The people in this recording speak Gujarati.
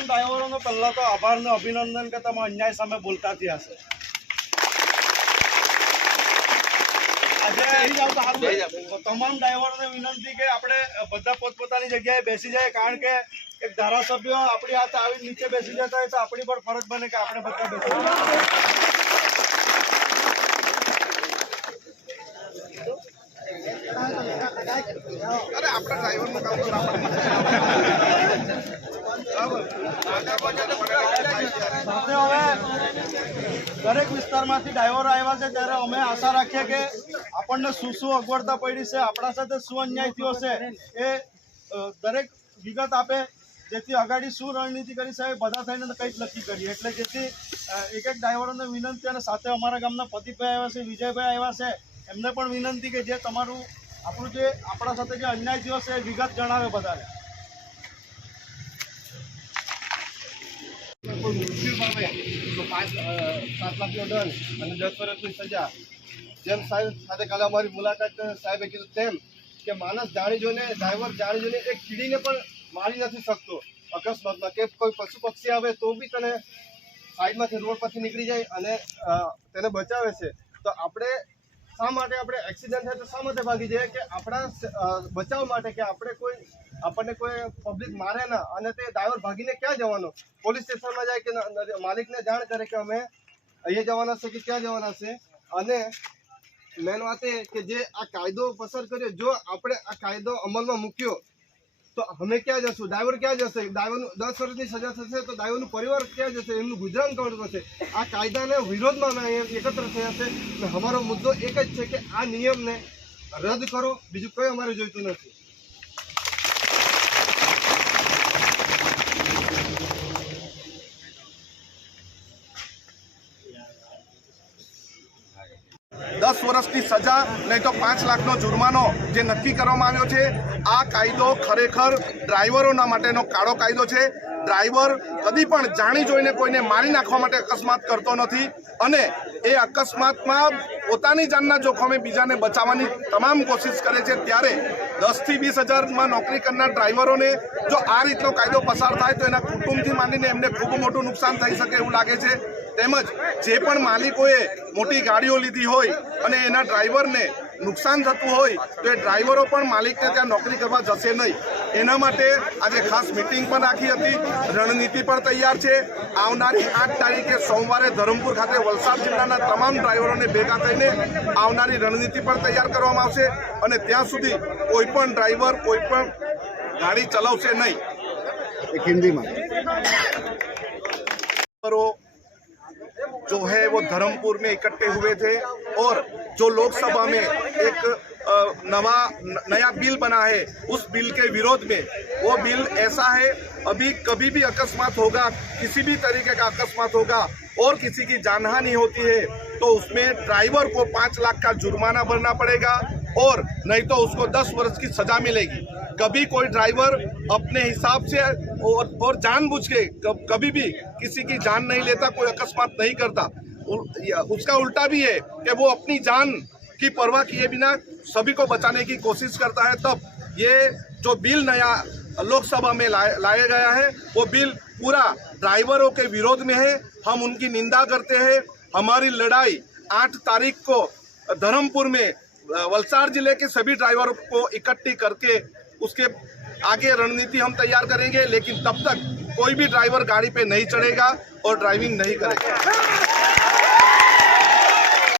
તો પહેલા તો આભાર ને અભિનંદન કે તમે અન્યાય સામે બોલતા થયા છે. આજે તમામ ડ્રાઈવરોને વિનંતી કે આપણે બધા પોતપોતાની જગ્યાએ બેસી જાય કારણ કે એક ધારાસભ્ય આપણી હાથ આવી નીચે બેસી જતા હોય તો આપણી પર ફરજ બને કે આપણે બધા બેસી જઈએ. દરેક વિસ્તારમાંથી ડ્રાઈવરો આવ્યા છે ત્યારે અમે આશા રાખીએ કે આપણને શું શું અગવડતા પડી છે, આપણા સાથે શું અન્યાય થયો છે એ દરેક વિગત આપે. જેથી અગાડી શું રણનીતિ કરી છે બધા થઈને કંઈક નક્કી કરીએ. એટલે જેથી એક એક ડ્રાઈવરોને વિનંતી અને સાથે અમારા ગામના પતિભાઈ આવ્યા છે, વિજયભાઈ આવ્યા છે, એમને પણ વિનંતી કે જે તમારું આપણું જે આપણા સાથે જે અન્યાય થયો છે એ વિગત જણાવે બધાને. કોઈ મૃત્યુ પામે તો પાંચ સાત લાખનો દંડ અને દસ વર્ષની સજા. જેમ સાહેબ સાથે કાલે અમારી મુલાકાત સાહેબે કીધું તેમ કે માણસ જાણી જોઈને ડ્રાઈવર જાણી જોઈને એક કીડીને પણ મારી નથી શકતો. અકસ્માતમાં કે કોઈ પશુ પક્ષી આવે તો બી તને સાઈડમાંથી રોડ પરથી નીકળી જાય અને તેને બચાવે છે. તો આપણે શા માટે આપણે એક્સિડન્ટ થાય તો શા માટે ભાગી જઈએ? કે આપણા બચાવ માટે કે આપણે કોઈ, આપણને કોઈ પબ્લિક મારે ના અને તે ડ્રાઈવર ભાગીને ક્યાં જવાનો? પોલીસ સ્ટેશનમાં જાય કે માલિકને જાણ કરે કે અમે અહીંયા જવાના છે કે ક્યાં જવાના છે? અને મેન વાત એ કે જે આ કાયદો પસાર કર્યો, જો આપણે આ કાયદો અમલમાં મૂક્યો તો અમે ક્યાં જશું? ડ્રાઈવર ક્યાં જશે? ડ્રાઈવરનું દસ વર્ષની સજા થશે તો ડ્રાઈવરનું પરિવાર ક્યાં જશે? એમનું ગુજરાન કોણ થશે આ કાયદાને વિરોધમાં અમે એકત્ર થયા છે અને અમારો મુદ્દો એક જ છે કે આ નિયમને રદ કરો, બીજું કંઈ અમારે જોઈતું નથી. દસ વર્ષની સજા નહીં તો પાંચ લાખનો જુર્માનો જે નક્કી કરવામાં આવ્યો છે. આ કાયદો ખરેખર ડ્રાઈવરોના માટેનો કાળો કાયદો છે. ડ્રાઈવર કદી પણ જાણી જોઈને કોઈને મારી નાખવા માટે અકસ્માત કરતો નથી અને એ અકસ્માતમાં પોતાની જાનના જોખમે બીજાને બચાવવાની તમામ કોશિશ કરે છે. ત્યારે દસથી વીસ હજારમાં નોકરી કરનાર ડ્રાઈવરોને જો આ રીતનો કાયદો પસાર થાય તો એના કુટુંબથી માંડીને એમને ખૂબ મોટું નુકસાન થઈ શકે એવું લાગે છે. તેમજ જે પણ માલિકોએ મોટી ગાડીઓ લીધી હોય અને એના ડ્રાઈવરને નુકસાન થતું હોય તો એ ડ્રાઈવરો પણ માલિકને ત્યાં નોકરી કરવા જશે નહીં. એના માટે આજે ખાસ મિટિંગ પણ રાખી હતી. રણનીતિ પણ તૈયાર છે. આવનારી આઠ તારીખે સોમવારે ધરમપુર ખાતે વલસાડ જિલ્લાના તમામ ડ્રાઈવરોને ભેગા થઈને આવનારી રણનીતિ પણ તૈયાર કરવામાં આવશે અને ત્યાં સુધી કોઈ પણ ડ્રાઈવર કોઈ પણ ગાડી ચલાવશે નહીં. હિન્દીમાં. जो है वो धर्मपुर में इकट्ठे हुए थे और जो लोकसभा में एक नवा, नया बिल बना है, उस बिल के विरोध में, वो बिल ऐसा है, अभी कभी भी अकस्मात होगा, किसी भी तरीके का अकस्मात होगा और किसी की जानहानि होती है तो उसमें ड्राइवर को पाँच लाख का जुर्माना भरना पड़ेगा और नहीं तो उसको दस वर्ष की सजा मिलेगी। कभी कोई ड्राइवर अपने हिसाब से और, और जानबूझ के कभी भी किसी की जान नहीं लेता कोई अकस्मात नहीं करता। उसका उल्टा भी है कि वो अपनी जान की परवाह किए बिना सभी को बचाने की कोशिश करता है। तब ये जो बिल नया लोकसभा में लाए लाया गया है वो बिल पूरा ड्राइवरों के विरोध में है। हम उनकी निंदा करते हैं। हमारी लड़ाई आठ तारीख को धर्मपुर में वलसाड़ ज़िले के सभी ड्राइवरों को इकट्ठी करके उसके आगे रणनीति हम तैयार करेंगे, लेकिन तब तक कोई भी ड्राइवर गाड़ी पे नहीं चढ़ेगा और ड्राइविंग नहीं करेगा।